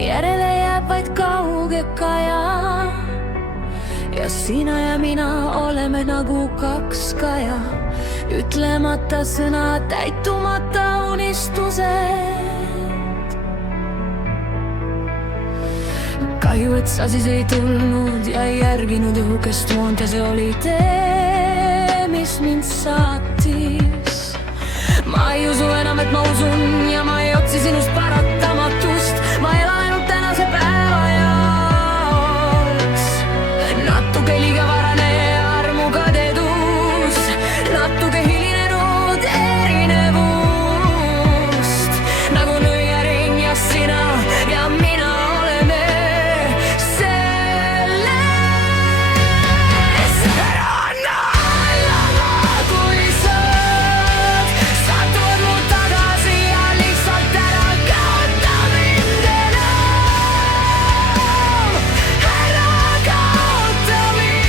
järele jääb vaid kauge kaja. Ja sina ja mina oleme nagu kaks kaja, ütlemata sõna, täitumata unistused. Kahju, et sa siis ei tulnud ja ei järginud õhukest joont, ja see oli tee, mis mind saatis. Ma ei usu enam, et ma usun, ja ma ei otsi sinust paratamatust. Ma elan ainult tänase päeva jaoks. Natuke liiga varane armukadedus, natuke hilinenud erinevust. Nagu nõiaring ja sina ja mina oleme selles. Ära anna alla, kui sa tood mu tagasi ja lihtsalt ära kaota mind enam. Ära kaota mind.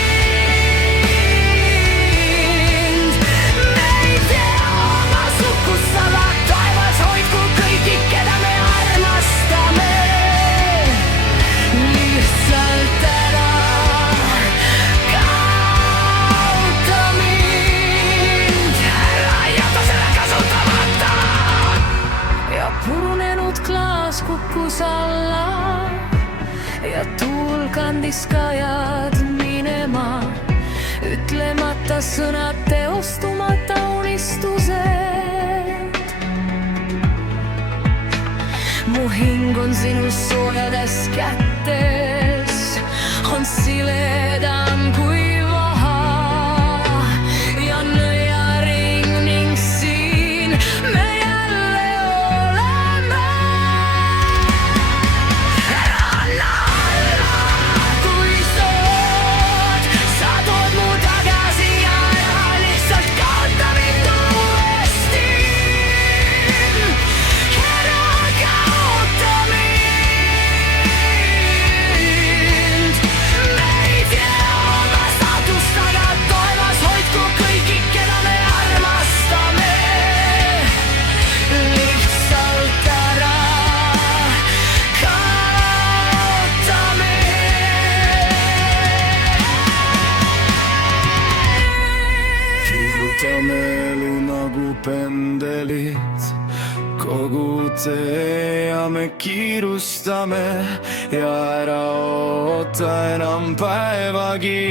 Me ei tea oma sugussala, taevas hoidku kõiki, keda me armastame. Lihtsalt ära kaota mind. Ära jäta selle kasutamata. Ja purunenud klaas kukkus alla ja tuul kandis kajad minema. Ütlemata sõnad, teostumata unistused. Mu hing on sinu soojades kätes, on siledam kui vaha. Ja nõiaring ning siin me jälle oleme. Ära anna alla, kui sa tood mu tagasi ja ära lihtsalt kaota mind uuesti. Ära kaota mind. Me ei tea oma saatust, aga taevas hoidku kõiki, keda me armastame. Lihtsalt ära kaota mind. Kihutame elu nagu pendelid kogu tee ja me kiirustame ja ära oota enam päevagi.